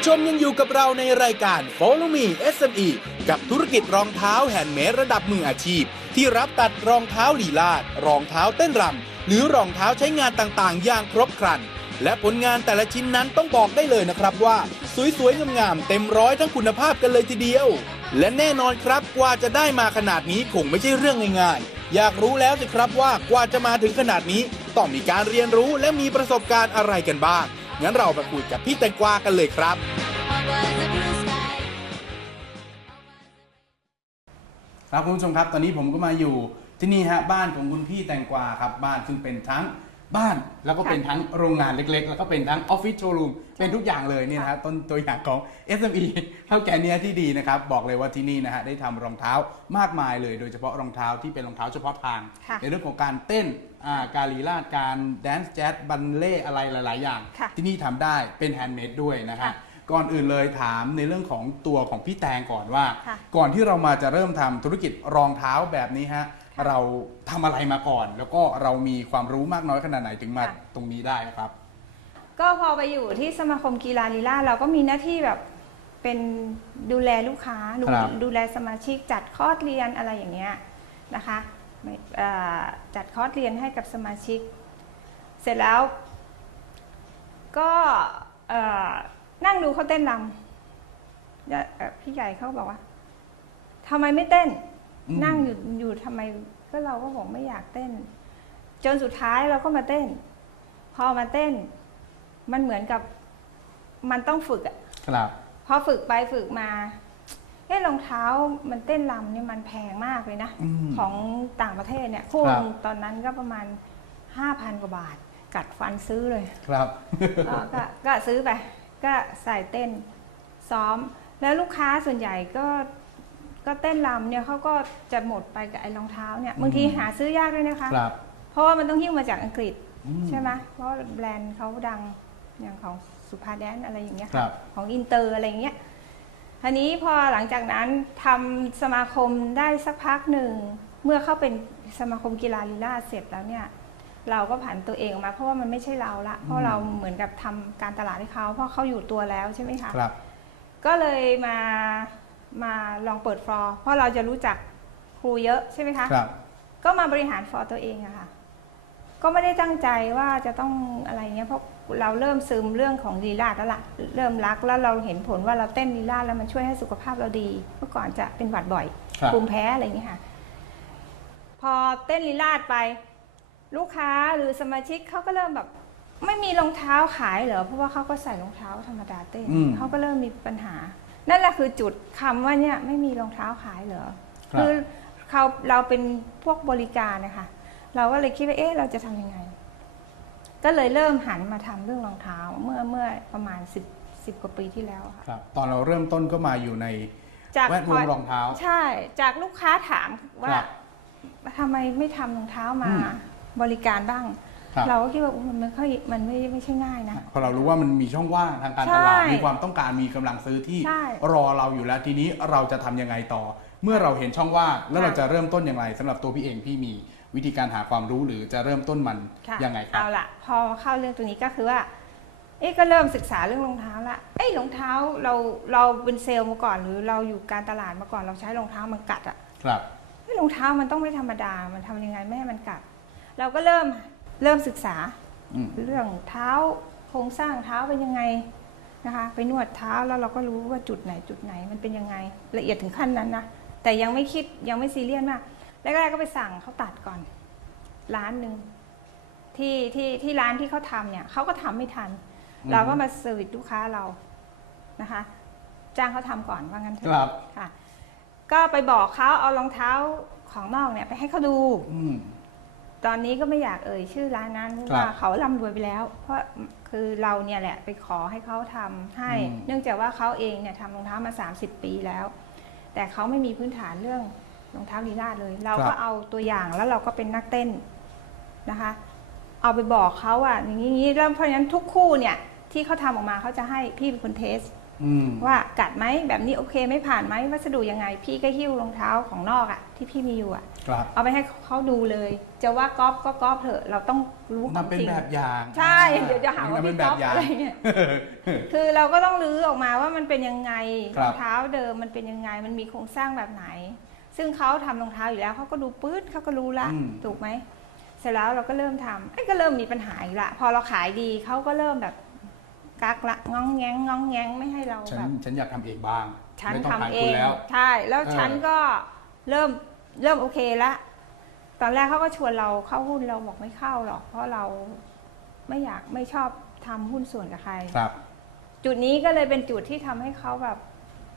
ผู้ชมยังอยู่กับเราในรายการ Follow Me SME กับธุรกิจรองเท้าแฮนด์เมดระดับมืออาชีพ ที่รับตัดรองเท้าลีลาด รองเท้าเต้นรำ หรือรองเท้าใช้งานต่างๆ อย่างครบครัน และผลงานแต่ละชิ้นนั้นต้องบอกได้เลยนะครับว่า สวยๆงามๆเต็มร้อยทั้งคุณภาพกันเลยทีเดียว และแน่นอนครับกว่าจะได้มาขนาดนี้คงไม่ใช่เรื่องง่ายๆ อยากรู้แล้วสิครับว่ากว่าจะมาถึงขนาดนี้ต้องมีการเรียนรู้และมีประสบการณ์อะไรกันบ้าง งั้นเราไปคุยกับพี่แตงกวากันเลยครับ ครับคุณผู้ชมครับ ตอนนี้ผมก็มาอยู่ที่นี่ฮะบ้านของคุณพี่แตงกวาครับบ้านซึ่งเป็นทั้ง บ้านแล้วก็เป็นทั้งโรงงานเล็ก ๆ แล้วก็เป็นทั้งออฟฟิศโชว์รูมเป็นทุกอย่างเลยเนี่ยนะฮะต้นตัวอย่างของ SME เท่าแก่เนี้ยที่ดีนะครับ บอกเลยว่าที่นี่นะฮะได้ทำรองเท้ามากมายเลย โดยเฉพาะรองเท้าที่เป็นรองเท้าเฉพาะทางค่ะในเรื่องของการเต้นอ่าการลีลาดการแดนซ์แจ๊สบันเล่อะไรหลาย ๆ อย่างค่ะที่นี่ทำได้เป็นแฮนด์เมดด้วยนะฮะค่ะก่อนอื่นเลยถามในเรื่องของตัวของพี่แตงก่อนว่าค่ะก่อนที่เรามาจะเริ่มทำธุรกิจรองเท้าแบบนี้ฮะค่ะ เราทำอะไรมาก่อน แล้วก็เรามีความรู้มากน้อยขนาดไหนถึงมาค่ะ ตรงนี้ได้ครับ ก็พอไปอยู่ที่สมาคมกีฬาลีลาเราก็มีหน้าที่แบบเป็นดูแลลูกค้าดูครับ ดูแลสมาชิกจัดคอร์สเรียนอะไรอย่างเงี้ยนะคะไม่เอ่อจัดคอร์สเรียนให้กับสมาชิก เสร็จแล้ว ก็เอ่อนั่งดูเขาเต้นรำแล้วเอ่อพี่ใหญ่เขาบอกว่าทำไมไม่เต้น อืม นั่งอยู่อยู่ทำไมก็เราก็บอกไม่อยากเต้น จนสุดท้ายเราก็มาเต้น พอมาเต้น มันเหมือนกับมันต้องฝึกอะครับ พอฝึกไปฝึกมาเอ๊ะรองเท้ามันเต้นรำเนี่ยมันแพงมากเลยนะ อืมของต่างประเทศเนี่ยคู่ครับตอนนั้นก็ประมาณห้าพันกว่าบาท กัดฟันซื้อเลย ครับ ก็ก็ก็ซื้อไป ก็ใส่เต้นซ้อม แล้วลูกค้าส่วนใหญ่ก็ ก็เต้นรำเนี่ยเขาก็จะหมดไปกับไอ้รองเท้าเนี่ยบางทีอืมหาซื้อยากด้วยนะคะ ครับ เพราะว่ามันต้องหิ้วมาจากอังกฤษอืมใช่ไหมเพราะแบรนด์เขาดังอย่างของสุภาแดนอะไรอย่างเงี้ยครัค่ะบของอินเตอร์อะไรอย่างเงี้ยทีนี้พอหลังจากนั้นทำสมาคมได้สักพักหนึ่ง เมื่อเข้าเป็นสมาคมกีฬาลีลาเสร็จแล้วเนี่ย เราก็ผันตัวเองออกมาเพราะว่ามันไม่ใช่เราละเพราะเราเหมือนกับทำการตลาดให้เขาเพราะเขาอยู่ตัวแล้วใช่ไหมคะ ครับ ก็เลยมา มาลองเปิดฟลอร์เพราะเราจะรู้จักครูเยอะใช่ไหมคะครับ ก็มาบริหารฟอร์ตัวเองอะค่ะ ก็ไม่ได้ตั้งใจว่าจะต้องอะไรเงี้ยเพราะเราเริ่มซึมเรื่องของลีลาดแล้วล่ะเริ่มรักแล้วเราเห็นผลว่าเราเต้นลีลาดแล้วมันช่วยให้สุขภาพเราดี เมื่อก่อนจะเป็นหวัดบ่อยครับภูมิแพ้อะไรอย่างเงี้ยค่ะ พอเต้นลีลาดไป ลูกค้าหรือสมาชิกเขาก็เริ่มแบบ ไม่มีรองเท้าขายเหรอเพราะว่าเขาก็ใส่รองเท้าธรรมดาเต้นอืมเขาก็เริ่มมีปัญหา นั่นแหละคือจุดคำว่าเนี่ยไม่มีรองเท้าขายเหรอครับคือเขาเราเป็นพวกบริการนะคะเราก็เลยคิดว่าเอ๊ะเราจะทำยังไง ก็เลยเริ่มหันมาทำเรื่องรองเท้าเมื่อเมื่อประมาณสิบสิบกว่าปีที่แล้วอะค่ะครับตอนเราเริ่มต้นก็มาอยู่ในจากแวดวงรองเท้า ใช่ จากลูกค้าถามว่าครับทำไมไม่ทำรองเท้ามาอืมบริการบ้าง ครับ เราก็คิดว่าอุ๊ยมันไม่ค่อยมันไม่ไม่ใช่ง่ายนะ พอเรารู้ว่ามันมีช่องว่างทางการใช่ตลาดมีความต้องการมีกำลังซื้อที่ใช่ รอเราอยู่แล้วทีนี้เราจะทำยังไงต่อ เมื่อเราเห็นช่องว่างแล้วค่ะเราจะเริ่มต้นอย่างไรสำหรับตัวพี่เองพี่มีวิธีการหาความรู้หรือจะเริ่มต้นมันค่ะยังไงครัเอาบ ละพอเข้าเรื่องตรงนี้ก็คือว่า เอ๊ะก็เริ่มศึกษาเรื่องรองเท้าละเอ้ยรองเท้าเราเราเป็นเซลล์มาก่อน หรือเราอยู่การตลาดมาก่อนเราใช้รองเท้ามันกัดอะครับ เฮ้ยรองเท้ามันต้องไม่ธรรมดา มันทำยังไงไม่ให้มันกัด เราก็เริ่ม เริ่มศึกษาอืมเรื่องเท้าโครงสร้างเท้าเป็นยังไงนะคะไปนวดเท้าแล้วเราก็รู้ว่าจุดไหนจุดไหนมันเป็นยังไง ละเอียดถึงขั้นนั้นนะแต่ยังไม่คิดยังไม่ซีเรียสมากแรกๆก็ไปสั่งเขาตัดก่อน ร้านหนึ่งที่ที่ที่ร้านที่เขาทำเนี่ยเขาก็ทำไม่ทันอืมเราก็มาเซอร์วิสลูกค้าเรานะคะ จ้างเขาทำก่อนว่างั้นเถคอะรับค่ะ ก็ไปบอกเขาเอารองเท้าของนอกเนี่ยไปให้เขาดูอืม ตอนนี้ก็ไม่อยากเอ่ยชื่อร้านนั้นเพราะครับว่าเขาร่ำรวยไปแล้ว เพราะคือเราเนี่ยแหละไปขอให้เขาทำให้อืมเนื่องจากว่าเขาเองเนี่ยทำรองเท้ามา 30 ปีแล้ว แต่เขาไม่มีพื้นฐานเรื่องรองเท้าลีลาดเลย เราก็เอาตัวอย่างแล้วเราก็เป็นนักเต้นนะคะ เอาไปบอกเขาอะอย่างนี้อย่างนี้แล้วเพราะฉะนั้นทุกคู่เนี่ยที่เขาทำออกมาเขาจะให้พี่เป็นคนเทสอืมว่ากัดไหมแบบนี้โอเคไม่ผ่านไหมวัสดุยังไง พี่ก็หิ้วรองเท้าของนอกอะที่พี่มีอยู่อะ ครับเอาไปให้เขาดูเลย จะว่าก๊อปก็ก๊อปเถอะเราต้องรู้ขมัอนงเป็นจริงแบบอย่างใช่เดี๋ยวจะหาว่าเป็พี่นแบก๊อบปอย่างอะไรเงี้ยคือเราก็ต้องรื้อออกมาว่ามันเป็นยังไงครรับองเท้าเดิมมันเป็นยังไงมันมีโครงสร้างแบบไหน ซึ่งเขาทำรองเท้าอยู่แล้วเขาก็ดูปื๊ดเขาก็รู้ละอืมถูกไหมเสร็จแล้วเราก็เริ่มทำไอ้ยก็เริ่มมีปัญหาอีกละ พอเราขายดีเขาก็เริ่มแบบกักละงองแงงงองแงงไม่ให้เราฉันแบบฉันอยากทำเองบ้าง ฉันไม่ต้องทำขายเอคุณงแล้วใช่แล้วเออฉันก็เริ่ม เริ่มโอเคละตอนแรกเขาก็ชวนเราเข้าหุ้นเราบอกไม่เข้าหรอก เพราะเราไม่อยากไม่ชอบทำหุ้นส่วนกับใคร ครับ จุดนี้ก็เลยเป็นจุดที่ทำให้เขาแบบ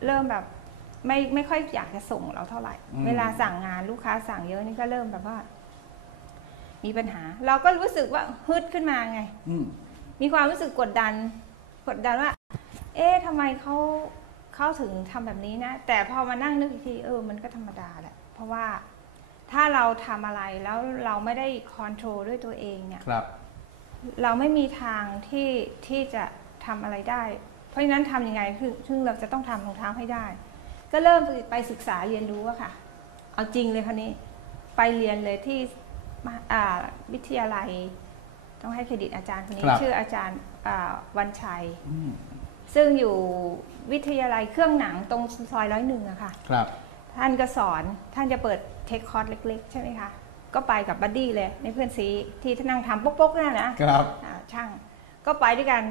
เริ่มแบบไม่ไม่ค่อยอยากจะส่งเราเท่าไหร่ อืม เวลาสั่งงานลูกค้าสั่งเยอะนี่ก็เริ่มแบบว่า มีปัญหา เราก็รู้สึกว่าฮึดขึ้นมาไง อืม มีความรู้สึกกดดัน กดดันว่า เอ๊ะทำไมเขาเขาถึงทำแบบนี้นะ แต่พอมานั่งนึกอีกทีเออ มันก็ธรรมดาแหละเพ ราะว่าถ้าเราทำอะไรแล้วเราไม่ได้คอนโทรลด้วยตัวเองเนี่ย ครับ เราไม่มีทางที่ที่จะทำอะไรได้ เพราะฉะนั้นทำยังไงคือซึ่งเราจะต้องทำรองเท้าให้ได้ ก็เริ่มไปศึกษาเรียนรู้อะค่ะ เอาจริงเลยคันนี้ ไปเรียนเลยที่มหาอ่าวิทยาลัย ต้องให้เครดิตอาจารย์คนนี้ครับ ชื่ออาจารย์อ่าวันชัย อืมซึ่งอยู่วิทยาลัยเครื่องหนังตรงซอยร้อยหนึ่งอะค่ะ ครับ ท่านก็สอนท่านจะเปิดเทคคอร์สเล็ก ๆ ใช่ไหมคะ ก็ไปกับบัดดี้เลยในเพื่อนซีที่ท่านนั่งทำป๊กๆนั่นนะครับอ่าช่างก็ไปด้วยกัน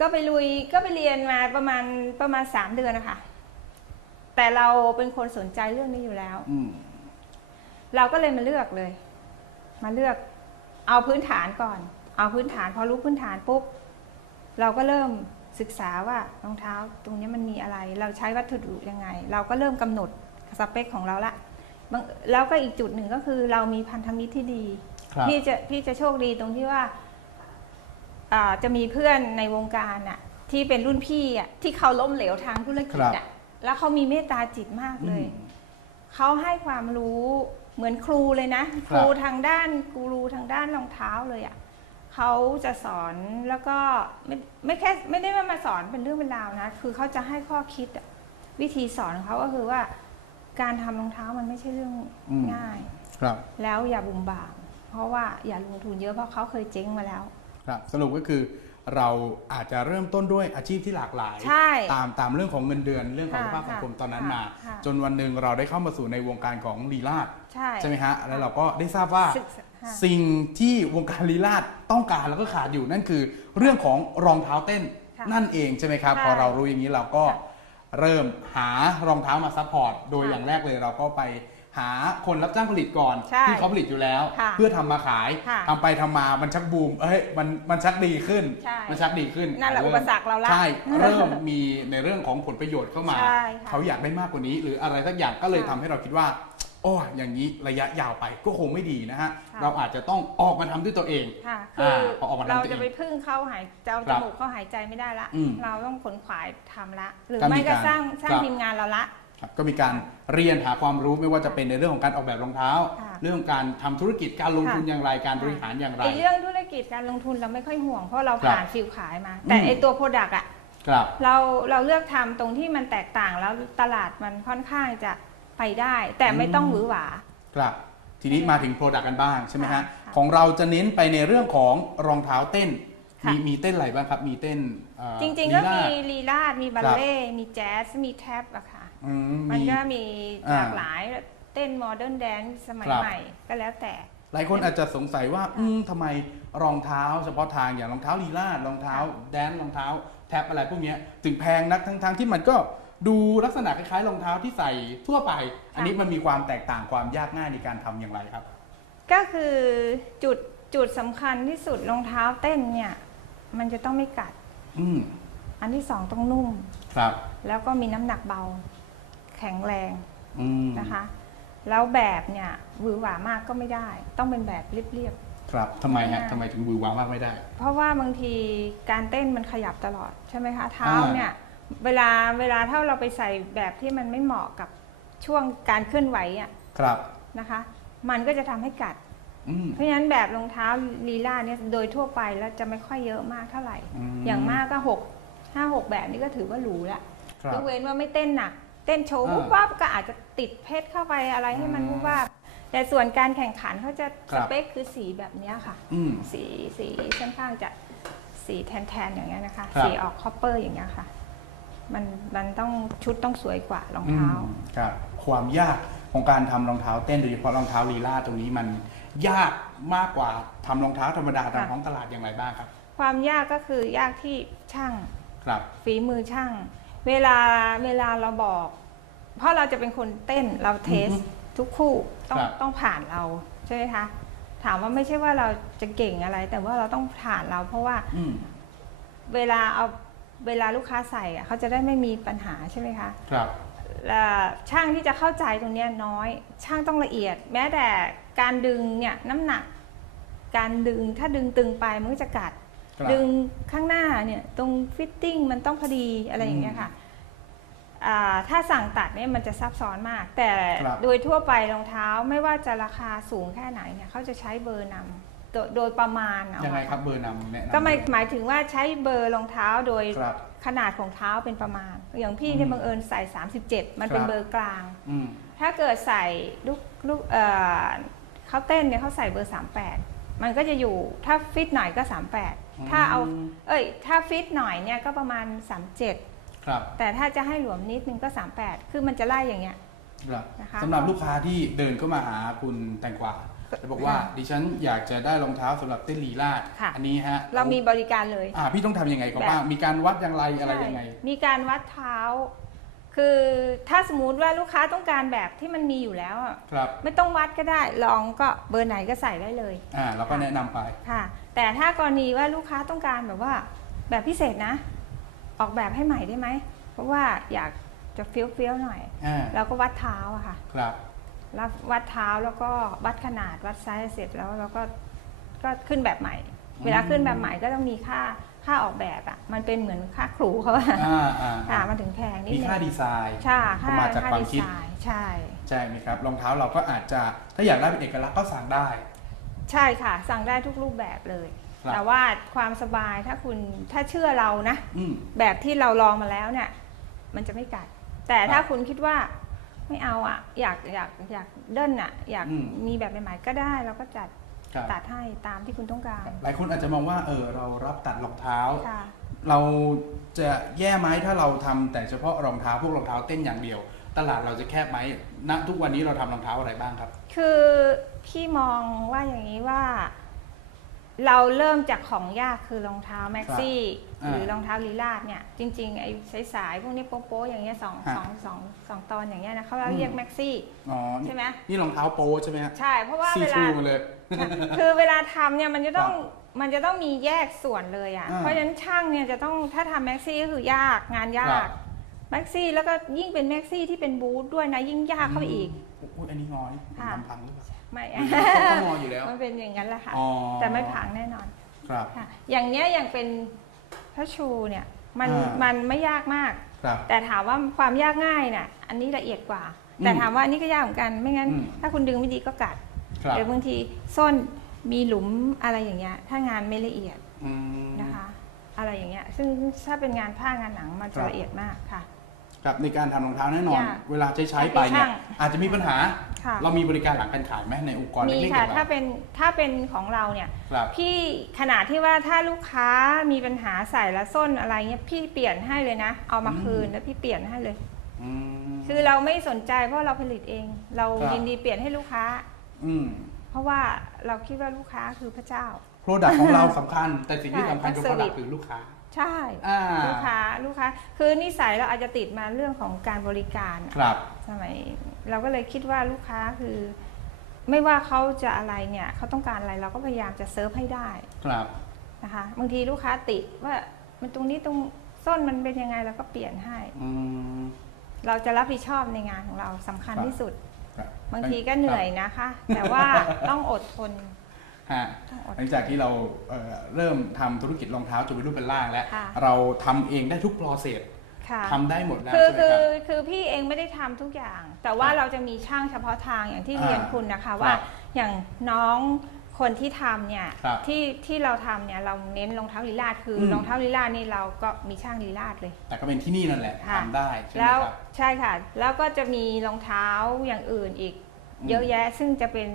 ก็ไปลุยก็ไปเรียนมาประมาณประมาณสามเดือนนะคะแต่เราเป็นคนสนใจเรื่องนี้อยู่แล้วอืมเราก็เลยมาเลือกเลย มาเลือกเอาพื้นฐานก่อน เอาพื้นฐานพอรู้พื้นฐานปุ๊บเราก็เริ่ม ศึกษาว่ารองเท้าตรงนี้มันมีอะไร เราใช้วัสดุยังไง เราก็เริ่มกำหนดสเปคของเราละบางแล้วก็อีกจุดหนึ่งก็คือเรามีพันธมิตรที่ดีครับพี่จะพี่จะโชคดีตรงที่ว่าอ่าจะมีเพื่อนในวงการน่ะที่เป็นรุ่นพี่อะที่เขาล้มเหลวทางธุรกิจครัอะบแล้วเขามีเมตตาจิตมากอืเลยมเขาให้ความรู้เหมือนครูเลยนะคครับรูทางด้านกูรูทางด้านรองเท้าเลยอะ เขาจะสอนแล้วก็ไม่ไม่แค่ไม่ได้ว่ามาสอนเป็นเรื่องเป็นราวนะ คือเขาจะให้ข้อคิดอะวิธีสอนของเขาก็คือว่า การทำรองเท้ามันไม่ใช่เรื่องอืมง่าย ครับ แล้วอย่าบุ่มบามเพราะว่าอย่าลงทุนเยอะเพราะเขาเคยเจ๊งมาแล้ว ครับ สรุปก็คือ เราอาจจะเริ่มต้นด้วยอาชีพที่หลากหลาย ใช่ตามตามเรื่องของเงินเดือนเรื่องของสค่ะภาพสังคมค่ะตอนนั้นค่ะมา ค่ะจนวันหนึ่งเราได้เข้ามาสู่ในวงการของลีลาดใช่ใช่ไหมฮะแล้วเราก็ได้ทราบว่าศึกษาค่ะ สิ่งที่วงการลีลาดต้องการแล้วก็ขาดอยู่นั่นคือ เรื่องของรองเท้าเต้นค่ะนั่นเองใช่ไหมครับใช่พอเรารู้อย่างนี้เราก็ ค่ะ เริ่มหารองเท้ามาซัพพอร์ต โดยค่ะอย่างแรกเลยเราก็ไป หาคนรับจ้างผลิตก่อน ใช่ที่เขาผลิตอยู่แล้ว ค่ะเพื่อทำมาขายค่ะทำไปทำมามันชักบูมเอ้ยมันมันชักดีขึ้น ใช่มันชักดีขึ้นนั่นแหละเมอุปสรรคเราละใช่ เริ่มมีในเรื่องของผลประโยชน์เข้ามา ใช่ค่ะเขาอยากได้มากกว่านี้ หรืออะไรสักอย่างก็เลยค่ะทำให้เราคิดว่า โอ้อย่างนี้ระยะยาวไปก็คงไม่ดีนะฮะค่ะเราอาจจะต้องออกมาทำด้วยตัวเอง ค่ะคืออาพอออกมาทำเราตัวเองจะไปพึ่งเข้าหายจะเอาครัจบมูกเข้าหายใจไม่ได้ละ อืมเราต้องขนขวายทำละ หรือก็มีไม่ก็การสร้างสร้างครับ ทีมงานเราละ ครับก็มีการเรียนหาความรู้ไม่ว่าจะเป็นในเรื่องของการออกแบบรองเท้า ค่ะ เรื่องของการทำธุรกิจการลงทุนค่ะอย่างไรการบริหารอย่างไร ไอเรื่องธุรกิจการลงทุนเราไม่ค่อยห่วงเพราะเราครับผ่านฟิลขายมา แต่อืม ไอตัวโปรดักอะครับ เราเราเลือกทำตรงที่มันแตกต่างแล้วตลาดมันค่อนข้างจะไปได้ แต่ไม่ต้องหวือหวา ครับ ทีนี้มาถึงโปรดักต์กันบ้างใช่ไหมฮะค่ะของเราจะเน้นไปในเรื่องของรองเท้าเต้น ค่ะ มีมีเต้นอะไรบ้างครับ มีเต้นเอ่อจริง ๆ ก็ลีมีลาด ลีลาดมีบัลเล่ต์มีแจ๊สมีแท็บอะค่ะ อืมมันมีก็มีอ่าหลากหลายเต้นโมเดิร์นแดนซ์สมัยครับใหม่ก็แล้วแต่ หลายคนอาจจะสงสัยว่า อืมทำไมรองเท้าเฉพาะทางอย่างรองเท้าลีลาดรองเท้า แดนซ์รองเท้า แท็บอะไรพวกเนี้ยถึงแพงนักทั้งๆที่มันก็ดูลักษณะคล้ายๆรองเท้าที่ใส่ทั่วไป อันนี้มันมีความแตกต่างความยากง่ายในการทำอย่างไรครับ ก็คือจุดจุดสำคัญที่สุดรองเท้าเต้นเนี่ย มันจะต้องไม่กัด อืมอันที่สองต้องนุ่มครับ แล้วก็มีน้ำหนักเบา แข็งแรงอืมนะคะ แล้วแบบเนี่ยหวือหวามากก็ไม่ได้ ต้องเป็นแบบเรียบครับทำไมฮะอ่าทำไมถึงวือว้ามากไม่ได้ ๆ เพราะว่าบางทีการเต้นมันขยับตลอดใช่ไหมคะเท้าอ่า เนี่ยเวลาเวลาถ้าเราไปใส่แบบที่มันไม่เหมาะกับช่วงการเคลื่อนไหวอะครับ นะคะ มันก็จะทำให้กัด อืม เพราะฉะนั้นแบบรองเท้าลีลาเนี่ยโดยทั่วไปแล้วจะไม่ค่อยเยอะมากเท่าไหร่ อืม อย่างมากก็หกห้าหกแบบนี้ก็ถือว่าหรูละ ครับ ยกเว้นว่าไม่เต้นหนัก เต้นโชว์อ่าวุบวับก็อาจจะติดเพชรเข้าไปอะไรให้มันอืมวุบวับแต่ส่วนการแข่งขันเขาจะครัสบเปคคือสีแบบเนี้ยค่ะ อืมสีสีค่อนข้างจะสีแทนๆอย่างเงี้ยนะคะ ครับ สีออกคอปเปอร์อย่างเงี้ยค่ะ มันมันต้องชุดต้องสวยกว่ารองอืเท้ามครับความยากของการทำรองเท้าเต้นโดยเฉพาะรองเท้าลีลาตรงนี้มันยากมากกว่าทำรองเท้าธรรมดาตามค่ะ ท้องตลาดอย่างไรบ้างครับ ความยากก็คือยากที่ช่าง ครับ ฝีมือช่าง เวลาเวลาเราบอก เพราะเราจะเป็นคนเต้นเราเทสอือฮึทุกคู่ต้องครับ ต้องผ่านเราใช่ไหมคะถามว่าไม่ใช่ว่าเราจะเก่งอะไร แต่ว่าเราต้องผ่านเรา เพราะว่าอืมเวลาเอาเวลาลูกค้าใส่อะเขาจะได้ไม่มีปัญหาใช่ไหมคะ ครับ และช่างที่จะเข้าใจตรงเนี้ยน้อย ช่างต้องละเอียด แม้แต่การดึงเนี่ยน้ำหนัก การดึงถ้าดึงตึงไปมันก็จะกัดครับ ดึงข้างหน้าเนี่ยตรงฟิตติ้งมันต้องพอดีอะไรอย่างเงี้ยค่ะอ่าถ้าสั่งตัดเนี่ยมันจะซับซ้อนมาก แต่ครับโดยทั่วไปรองเท้าไม่ว่าจะราคาสูงแค่ไหนเนี่ยเขาจะใช้เบอร์นำโดยโดยประมาณเอายังไงอะครับเบอร์นำแนะนำก็หมายหมายถึงว่าใช้เบอร์รองเท้าโดยครับขนาดของเท้าเป็นประมาณ อย่างพี่เนี่ยอืมบังเอิญใส่ 37 มันเป็นครับเบอร์กลางอืมถ้าเกิดใส่ลูกลูกเอ่อเขาเต้นเนี่ยเขาใส่เบอร์ 38 มันก็จะอยู่ถ้าฟิตหน่อยก็ 38 ถ้าเอามเอ้ย ถ้าฟิตหน่อยเนี่ยก็ประมาณ 37 ครับ แต่ถ้าจะให้หลวมนิดนึงก็ 38 คือมันจะไล่อย่างเงี้ยครับนะคะสำหรับลูกค้าที่เดินเข้ามาหาคุณแตงกวาจะบอกว่าค่ะดิฉันอยากจะได้รองเท้าสำหรับเต้นลีลาดค่ะอันนี้ฮะ เรามีบริการเลย อ่าพี่ต้องทำยังไงก่อนบ้างแบบมีการวัดอย่างไรอะไรใช่ยังไง มีการวัดเท้า คือถ้าสมมติว่าลูกค้าต้องการแบบที่มันมีอยู่แล้วอะครับไม่ต้องวัดก็ได้ลองก็เบอร์ไหนก็ใส่ได้เลยอ่าเราก็แนะนำไป ค่ะ แต่ถ้ากรณีว่าลูกค้าต้องการแบบว่า แบบพิเศษนะ ออกแบบให้ใหม่ได้ไหมเพราะว่าอยากจะเฟี้ยวเฟี้ยวๆหน่อยอ่า เราก็วัดเท้าอะค่ะ ครับ รับวัดเท้าแล้วก็วัดขนาดวัดไซส์เสร็จแล้วเราก็ก็ขึ้นแบบใหม่อืมเวลาขึ้นแบบใหม่ก็ต้องมีค่า ค่าออกแบบอะมันเป็นเหมือนค่าครูเขาอะอ่าอ่าค่ะมันถึงแพงนิดมีนึงค่าดีไซน์ใช่ก็ค่ามาจากค่าความดีคิดไซน์ใช่ ใช่ไหมครับรองเท้าเราก็อาจจะถ้าอยากได้เป็นเอกลักษณ์ก็สั่งได้ ใช่ค่ะ สั่งได้ทุกรูปแบบเลย ครับ แต่ว่าความสบายถ้าคุณถ้าเชื่อเรานะ อืม แบบที่เราลองมาแล้วเนี่ย มันจะไม่กัด แต่ถ้าครับคุณคิดว่าไม่เอาอะ อยากอยากอยากเดินอะ อยากอืม มีแบบใหม่ๆก็ได้เราก็จัด ครับตัดให้ตามที่คุณต้องการ หลายคนอาจจะมองว่าเออเรารับตัดรองเท้า ค่ะ เราจะแย่ไหมถ้าเราทำแต่เฉพาะรองเท้าพวกรองเท้าเต้นอย่างเดียว ตลาดเราจะแคบไหมณทุกวันนี้เราทำรองเท้าอะไรบ้างครับ คือพี่มองว่าอย่างนี้ว่า เราเริ่มจากของยากคือรองเท้าแม็กซี่อ่าหรือรองเท้าลีลาดเนี่ยจริงๆไอ้สายๆพวกนี้โป๊ะๆอย่างเงี้ยสองฮะสองสองสองตอนอย่างเงี้ยนะเขาอืมเรียกแม็กซี่อ๋อใช่ไหมนี่รองเท้าโป้ใช่ไหมฮะใช่เพราะว่าซีเวทรูลามาเลยคือเวลาทำเนี่ยมันจะต้องครับมันจะต้องมีแยกส่วนเลยอะอ่าเพราะฉะนั้นช่างเนี่ยจะต้องถ้าทำแม็กซี่ก็คือยากงานยาครักบแม็กซี่แล้วก็ยิ่งเป็นแม็กซี่ที่เป็นบูทด้วยนะยิ่งยากเข้าไปอีก อุ้ยอันนี้งอยค่ะ ทำพังหรือเปล่า ไม่เขาก็งออยู่แล้วมันเป็นอย่างนั้นแหละค่ะ อ๋อ แต่ไม่พังแน่นอนครับ ค่ะ อย่างเนี้ยอย่างเป็นพระชูเนี่ยมันอ่ามั มันไม่ยากมาก ครับ แต่ถามว่าความยากง่ายน่ะอันนี้ละเอียดกว่า อืมแต่ถามว่าอันนี้ก็ยากเหมือนกันไม่งั้น อืม ถ้าคุณดึงไม่ดีก็กัดครับหรือบางทีส้นมีหลุมอะไรอย่างเงี้ยถ้างานไม่ละเอียดอืม นะคะ อะไรอย่างเงี้ยซึ่งถ้าเป็นงานผ้างานหนังมันคจะรับละเอียดมากค่ะ ครับในการทำรองเท้าแน่นอนยากเวลาใช้ใช้ไปเนี่ยช่างอาจจะมีปัญหา ค่ะ เรามีบริการหลังการขายไหมในองค์กรมีเล็กๆค่ะอย่างถ้าเราเป็นถ้าเป็นของเราเนี่ย ครับ พี่ขนาดที่ว่าถ้าลูกค้ามีปัญหาใส่แล้วส้นอะไรเงี้ยพี่เปลี่ยนให้เลยนะ เอามาอืม คืนแล้วพี่เปลี่ยนให้เลย อืม คือเราไม่สนใจเพราะเราผลิตเอง เราครับ ยินดีเปลี่ยนให้ลูกค้า อืม เพราะว่าเราคิดว่าลูกค้าคือพระเจ้า โปรดักของเราสำคัญ แต่สิ่งที่ใช่สำคัญคือต้โปองรดัก service คือลูกค้า ใช่อ่าลูกค้าลูกค้า คือนิสัยเราอาจจะติดมาเรื่องของการบริการครับ สมัยเราก็เลยคิดว่าลูกค้าคือ ไม่ว่าเขาจะอะไรเนี่ยเขาต้องการอะไรเราก็พยายามจะเซิร์ฟให้ได้ครับ นะคะบางทีลูกค้าติดว่ามันตรงนี้ตรงส้นมันเป็นยังไงเราก็เปลี่ยนให้ อืม เราจะรับผิดชอบในงานของเราสำคัญครับ ที่สุด ครับบางทีก็เหนื่อยนะคะ แต่ว่าต้องอดทนฮะต้องอด หลังจากที่เราเอ่อเริ่มทำธุรกิจรองเท้าจนเป็นรูปเป็นร่างแล้วค่ะเราทำเองได้ทุกโปรเซสค่ะทำได้หมดแล้วคือใช่ไหมคืคอรับคือพี่เองไม่ได้ทำทุกอย่าง แต่ว่าครับเราจะมีช่างเฉพาะทางอย่างที่อ่าเรียนคุณนะคะครับว่าอย่างน้องคนที่ทำเนี่ยครับที่ที่เราทำเนี่ยเราเน้นรองเท้าลีลาดคืออมรองเท้าลีลาดนี่เราก็มีช่างลีลาดเลย แต่ก็เป็นที่นี่นั่นแหละค่ะทำได้ใช่ไหมแล้วครับใช่ค่ะ แล้วก็จะมีรองเท้าอย่างอื่นอีกอืมเยอะแยะซึ่งจะเป็น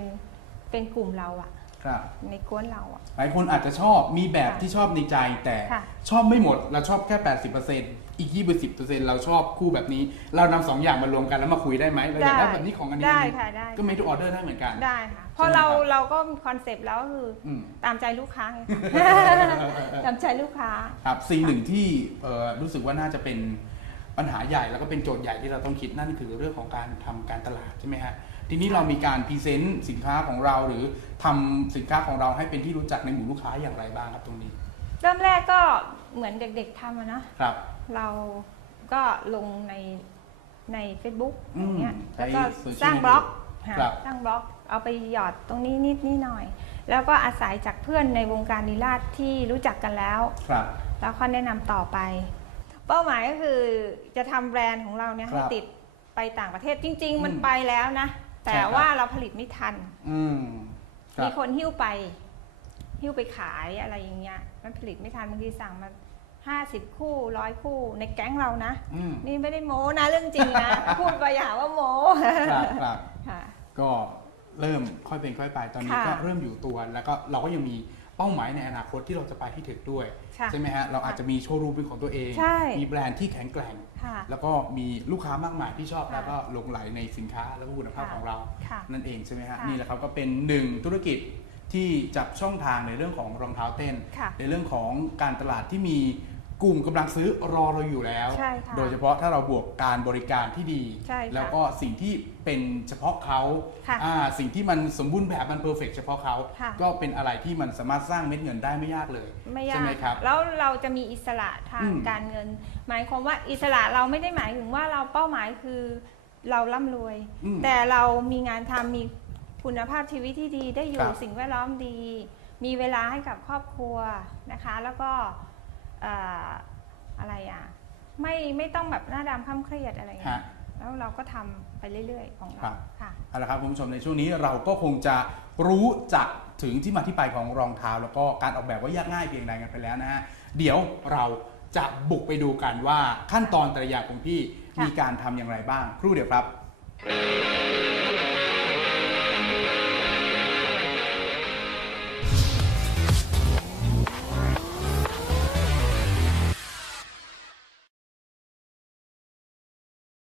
เป็นกลุ่มเราอะ ครับในกวนเราอะหลายคนอาจจะชอบมีแบบค่ะที่ชอบในใจแต่ค่ะชอบไม่หมดเราชอบแค่ 80%อีก 20%เราชอบคู่แบบนี้ เรานำสองอย่างมารวมกันแล้วมาคุยได้ไหมเราอยากได้แบบนี้ของอันนี้ได้อันนี้ค่ะได้ ก็ make to order ได้เหมือนกัน ได้ค่ะเพราะเราใช่ไหมครับ เราก็มีคอนเซปต์แล้วก็คืออืม ตามใจลูกค้าไง ตามใจลูกค้า ครับสิ่งหนึ่งที่เอ่อรู้สึกว่าน่าจะเป็น ปัญหาใหญ่แล้วก็เป็นโจทย์ใหญ่ที่เราต้องคิดนั่นคือเรื่องของการทำการตลาดใช่ไหมฮะทีนี้เรามีการพรีเซนต์สินค้าของเราหรือทำสินค้าของเราให้เป็นที่รู้จักในหมู่ลูกค้าอย่างไรบ้างครับตรงนี้ เริ่มแรกก็เหมือนเด็กๆทำอะเนาะครับ เราก็ลงในใน Facebook อืมอย่างเงี้ยใช้แล้วก็โซเชียลสร้างบล็อกค่ะครับสร้างบล็อกเอาไปหยอดตรงนี้นิดนี่หน่อย แล้วก็อาศัยจากเพื่อนในวงการลีลาดที่รู้จักกันแล้วครับแล้วก็แนะนำต่อไป เป้าหมายก็คือจะทำแบรนด์ของเราเนี่ยครัให้บติดไปต่างประเทศจริงๆมันอืมไปแล้วนะแต่ใช่ครับ ว่าเราผลิตไม่ทัน อืมครัมีบ คนหิ้วไป หิ้วไปขายอะไรอย่างเงี้ย มันผลิตไม่ทันบางทีสั่งมาห้าสิบคู่ร้อยคู่ในแก๊งเรานะ อืมนี่ไม่ได้โม้นะเรื่องจริงนะ พูดไปอย่าหาว่าโม้ครับครับ ค่ะ ก็เริ่มค่อยเป็นค่อยไปตอนนี้ค่ะก็เริ่มอยู่ตัวแล้วก็เราก็ยังมี เป้าหมายในอนาคตที่เราจะไปที่ถึงด้วยค่ะใช่ไหมฮะเราอาจจะมีโชว์รูมเป็นของตัวเองใช่มีแบรนด์ที่แข็งแกร่งค่ะแล้วก็มีลูกค้ามากมายที่ชอบค่ะแล้วก็หลงไหลในสินค้าแล้วก็คุณภาพค่ะของเราค่ะนั่นเองใช่ไหมฮะค่ะนี่แหละครับก็เป็นหนึ่งธุรกิจที่จับช่องทางในเรื่องของรองเท้าเต้นค่ะในเรื่องของการตลาดที่มี กลุ่มกำลังซื้อรอเราอยู่แล้ว ใช่ค่ะโดยเฉพาะถ้าเราบวกการบริการที่ดี ใช่ค่ะแล้วก็สิ่งที่เป็นเฉพาะเขาค่ะอ่าสิ่งที่มันสมบูรณ์แบบมันเพอร์เฟกเฉพาะเขา ค่ะก็เป็นอะไรที่มันสามารถสร้างเม็ดเงินได้ไม่ยากเลย ไม่ยาใช่ไหมกครับแล้วเราจะมีอิสระทางอืม การเงิน หมายความว่าอิสระเราไม่ได้หมายถึงว่าเราเป้าหมายคือเราร่ำรวย อืม แต่เรามีงานทำมีคุณภาพชีวิตที่ดีได้อยู่ครับ สิ่งแวดล้อมดี มีเวลาให้กับครอบครัวนะคะ แล้วก็เอ่ออะไรอะไม่ไม่ต้องแบบหน้าดำข้ามเครียดอะไรอย่างเงี้ฮะยแล้วเราก็ทำไปเรื่อย ๆ ของครัเราบค่ะ เอาละครับคุณผู้ชมในช่วงนี้เราก็คงจะรู้จักถึงที่มาที่ไปของรองเท้า แล้วก็การออกแบบว่ายากง่ายเพียงใดกันไปแล้วนะฮะเดี๋ยวเราจะบุกไปดูกันว่าขั้นตอนแต่ละอย่างของพี่ค่ะ มีการทำอย่างไรบ้างครู่เดียวครับ